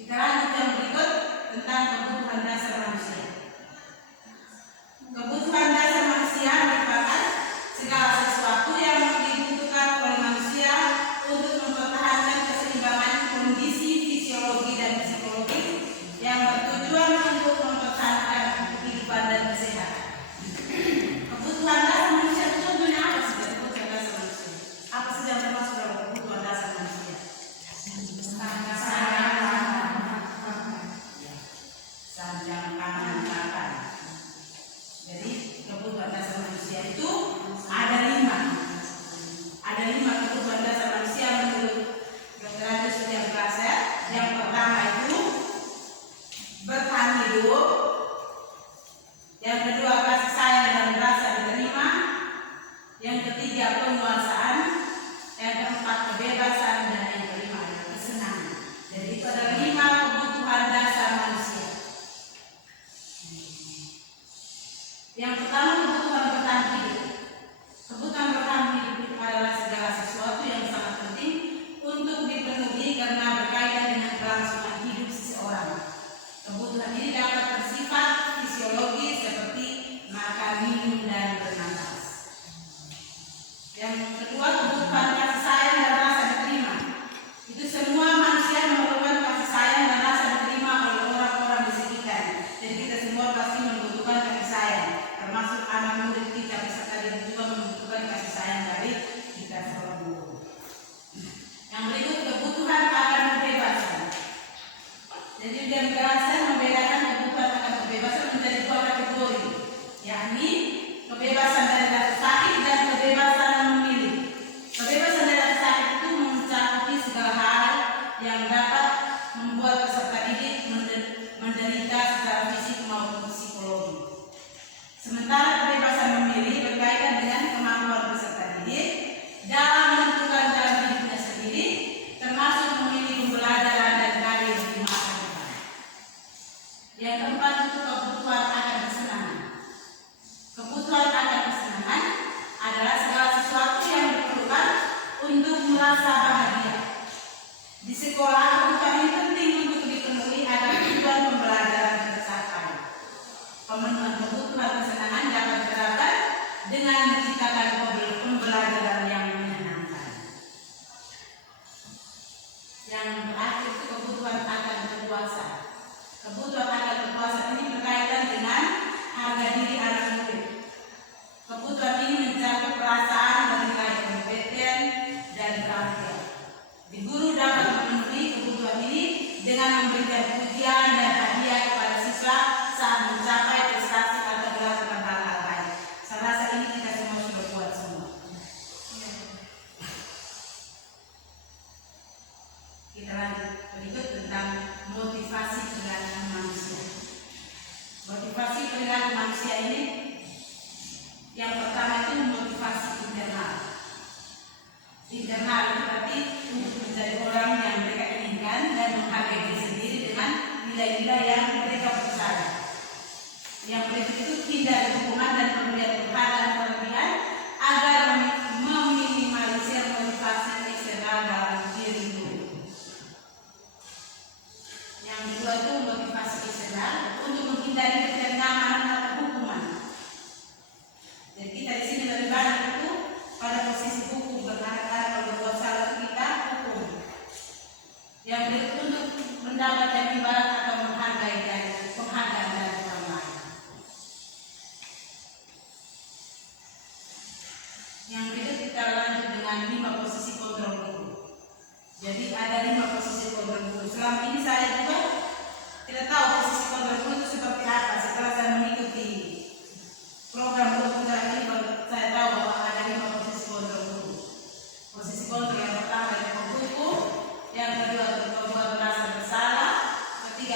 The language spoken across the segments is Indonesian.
Kita lanjut yang berikut tentang kebutuhan dasar manusia. Kebutuhan dasar manusia merupakan segala sesuatu yang dibutuhkan oleh manusia untuk mempertahankan keseimbangan kondisi fisiologi dan psikologis yang bertujuan untuk mempertahankan kehidupan dan kesehatan. Kebutuhan dasar manusia itu contohnya apa sih? Kebutuhan dasar manusia apa sih yang termasuk dalam kebutuhan dasar manusia? Sanjang pangan pakan. Jadi kebutuhan dasar manusia itu ada lima kebutuhan dasar manusia menurut Dr. Andreas William Glasser. Yang pertama itu bertahan hidup, yang kedua kasih sayang dan rasa diterima, yang ketiga penguasaan, yang keempat kebebasan, dan yang kelima adalah kesenangan. Jadi itu adalah 5 kebutuhan dasar manusia. Yang pertama kebutuhan bertahan hidup. Kebutuhan bertahan hidup itu adalah segala sesuatu yang sangat penting untuk dipenuhi karena berkaitan dengan kelangsungan hidup seseorang. Kebutuhan ini dapat bersifat fisiologis seperti makan, minum, dan bernafas. Yang kedua kebutuhan kasih sayang dan rasa diterima. Itu semua manusia memerlukan kasih sayang dan rasa diterima oleh orang-orang di sekitar. Jadi kita semua pasti membutuhkan kasih sayang, termasuk anak murid kita beserta dia juga membutuhkan kasih sayang dari kita seorang guru. Yang berikut kebutuhan akan kebebasan. Jadi dia Glasser membedakan kebutuhan akan kebebasan menjadi 2 kategori, yakni kebebasan dari rasa sakit dan kebebasan memilih. Kebebasan dari rasa sakit itu mencakupi segala hal yang dapat membuat peserta didik menderita secara fisik maupun psikologi. Sementara kebebasan memilih berkaitan dengan kemampuan peserta didik dalam menentukan jalan hidupnya sendiri, termasuk memilih pembelajaran dan karir di masa depan. Yang keempat itu kebutuhan akan kesenangan. Kebutuhan akan kesenangan adalah segala sesuatu yang diperlukan untuk merasa bahagia. Di sekolah kebutuhan ini penting untuk dipenuhi agar tujuan pembelajaran tercapai. Pemenuhan kebutuhan kesenangan dapat diterapkan dengan menciptakan pembelajaran yang menyenangkan. Yang terakhir itu kebutuhan akan berkuasa. Kebutuhan akan berkuasa ini berkaitan dengan harga diri anak murid. Kebutuhan ini mencakup perasaan bernilai kompeten dan terampil. Di guru dapat memenuhi kebutuhan ini dengan memberikan pujian dan hadiah kepada siswa saat mencapai prestasi atau melakukan hal-hal lain. Saya rasa ini kita semua sudah buat semua. Kita lanjut berikut tentang motivasi perilaku manusia. Motivasi perilaku manusia ini yang pertama itu motivasi internal. Internal itu berarti untuk menjadi orang yang mereka inginkan dan menghargai diri sendiri dengan nilai-nilai yang mereka percaya. Yang berikut itu hindari dukungan dan pemberian berlebihan agar meminimalisir motivasi eksternal dalam diri itu. Yang kedua itu motivasi eksternal untuk menghindari kenyamanan atau hukuman. Jadi kita di sini lebih banyak itu pada posisi hukum, berharap kalau berbuat salah itu kita hukum. Yang berikut untuk mendapatkan imbalan atau menghargai dan penghargaan dari orang lain. Yang berikut kita lanjut dengan 5 posisi kontrol guru. Jadi ada 5 posisi kontrol guru. Selama ini saya juga tidak tahu posisi kontrol guru itu seperti apa. Setelah saya mengikuti program guru putra ini, saya tahu bahwa ada 5 posisi kontrol guru. Posisi kontrol yang pertama itu penghukum, yang kedua itu pembuat merasa bersalah, ketiga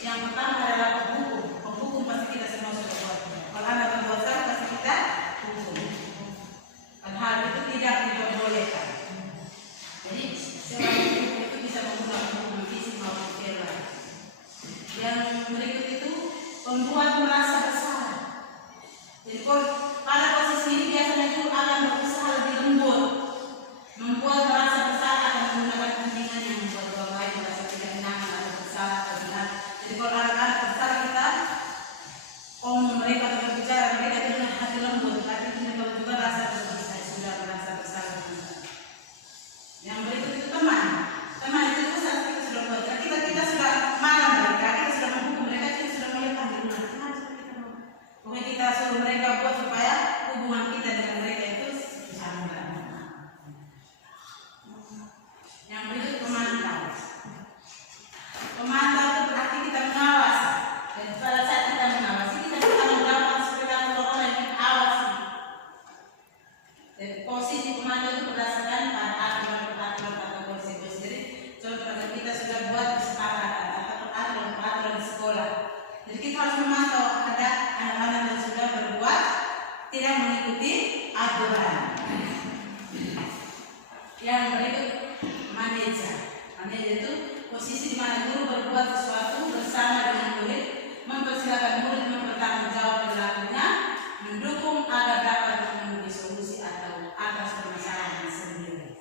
Yang pertama adalah penghukum. Penghukum pasti kita semua sudah buat. Kalau Anda berbuat salah pasti kita hukum. Dan hal itu tidak diperbolehkan. Jadi seorang itu bisa membuat hukuman fisik maupun verbal. Yang berikut itu membuat merasa bersalah. Jadi pada posisi ini biasanya itu akan berusaha lebih lembut, membuat merasa bersalah akan menggunakan kepentingan yang membuat orang lain merasa tidak nyaman atau bersalah atau benar. Jadi kalau anak-anak bersalah kita mereka berbicara mereka dengan hati lembut, tapi mereka juga rasa bersalah, saya sudah merasa bersalah. Yang berikut itu teman itu saat kita sudah buat, kita sudah marah mereka, kita sudah menghukum mereka, kita sudah mulai panggil teman. Pokoknya kita suruh mereka buat supaya hubungan kita dengan mereka itu sama. Yang berikut pemantau. Pemantau itu berarti kita mengawasi. Dan pada saat kita mengawasi, kita bisa mendapat sepeda orang yang kita awasi. Dan posisi pemantau itu berdasarkan pada aturan atau konsekuensi. Jadi contohnya kita sudah buat kesepakatan atau aturan di sekolah. Jadi kita harus memantau ada anak-anak yang sudah berbuat tidak mengikuti aturan. Yang berikut manajer. Manajer itu posisi di mana guru berbuat sesuatu bersama dengan murid, mempersilakan murid mempertanggungjawab perilakunya, mendukung agar dapat menemui solusi atau atas permasalahan sendiri.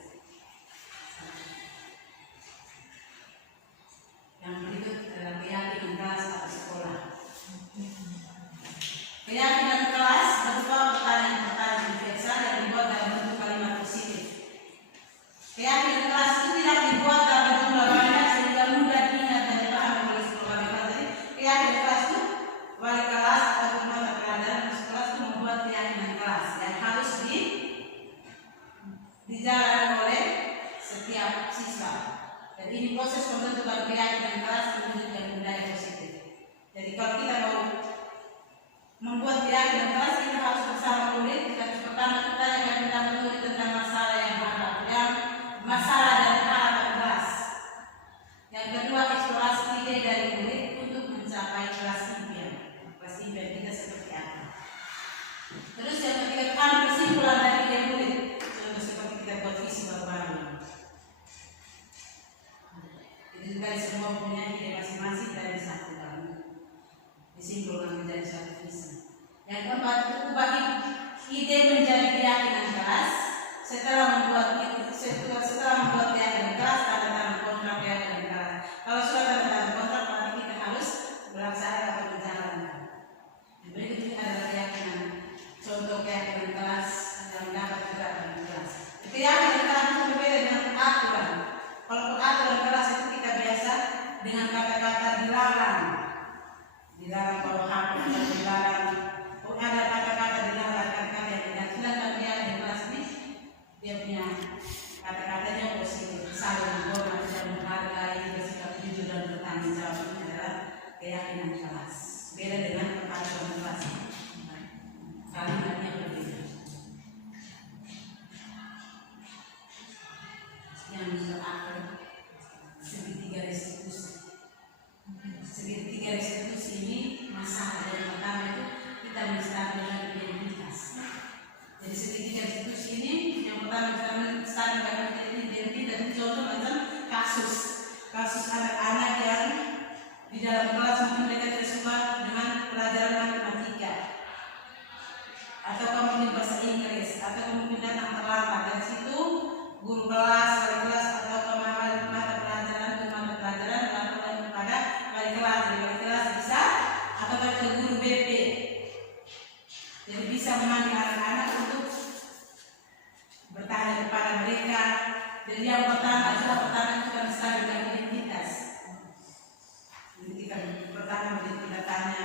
Yang berikut adalah keyakinan kelas atau sekolah. Keyakinan kelas berupa pertanyaan-pertanyaan universal yang dibuat dalam bentuk kalimat positif. Keyakinan kelas itu tidak dibuat dalam jumlah banyak sehingga mudah diingat dan dipahami oleh sekolah. Jadi keyakinan kelas itu wali kelas atau mata pelajaran di kelas itu membuat keyakinan kelas yang harus dijalankan oleh setiap siswa. Dan ini proses pembentukan keyakinan kelas menunjukkan budaya positif. Jadi kalau kita mau membuat keyakinan kelas, kita harus bersama murid. Kita pertama kita akan tentang murid tentang masalah yang ada, masalah dan harapan kelas. Yang kedua, eksplorasi ide dari murid untuk mencapai kelas impian. Kelas impian kita seperti apa? Terus yang ketiga, ambil kesimpulan dari ide murid. Contoh seperti kita buat visi baru-baru. Itu juga semua punya ide masing-masing dan disatukan, disimpulkan menjadi satu visi. Yang keempat, ubah ide menjadi keyakinan kelas. Setelah membuat keyakinan kelas, tanda tangan kontrak keyakinan kelas. Kalau sudah tanda tangan kontrak, berarti kita harus melaksanakan atau menjalankan. Yang berikutnya adalah keyakinan. Contoh keyakinan kelas yang dapat juga dalam kelas. Keyakinan kelas itu berbeda dengan aturan. Kalau aturan kelas itu kita biasa dengan kata-kata dilarang kalau hak atau dilarang. Ada kata-kata dilarang, kata-kata yang tidak. Sedangkan keyakinan kelas ini dia punya kata-katanya positif, saling menghormati dan menghargai, bersikap jujur dan bertanggung jawab. Ini adalah keyakinan kelas. Beda dengan aturan kelas. Kalimatnya berbeda. Yang terakhir, segitiga restitusi. Segitiga restitusi ini masalah yang pertama itu kita menstabilkan identitas. Jadi segitiga restitusi ini yang pertama kita menstabilkan identitas. Contoh macam kasus anak-anak yang di dalam kelas mungkin mereka tidak suka dengan pelajaran matematika, atau mungkin bahasa Inggris, atau mungkin datang terlambat. Dari situ guru kelas, wali kelas atau mata pelajaran lakukan kepada wali kelas. Jadi wali kelas bisa atau ke guru BP. Jadi bisa memanggil anak-anak untuk bertanya kepada mereka. Jadi yang pertama kita menstabilkan identitas. Jadi kita pertama kita tanya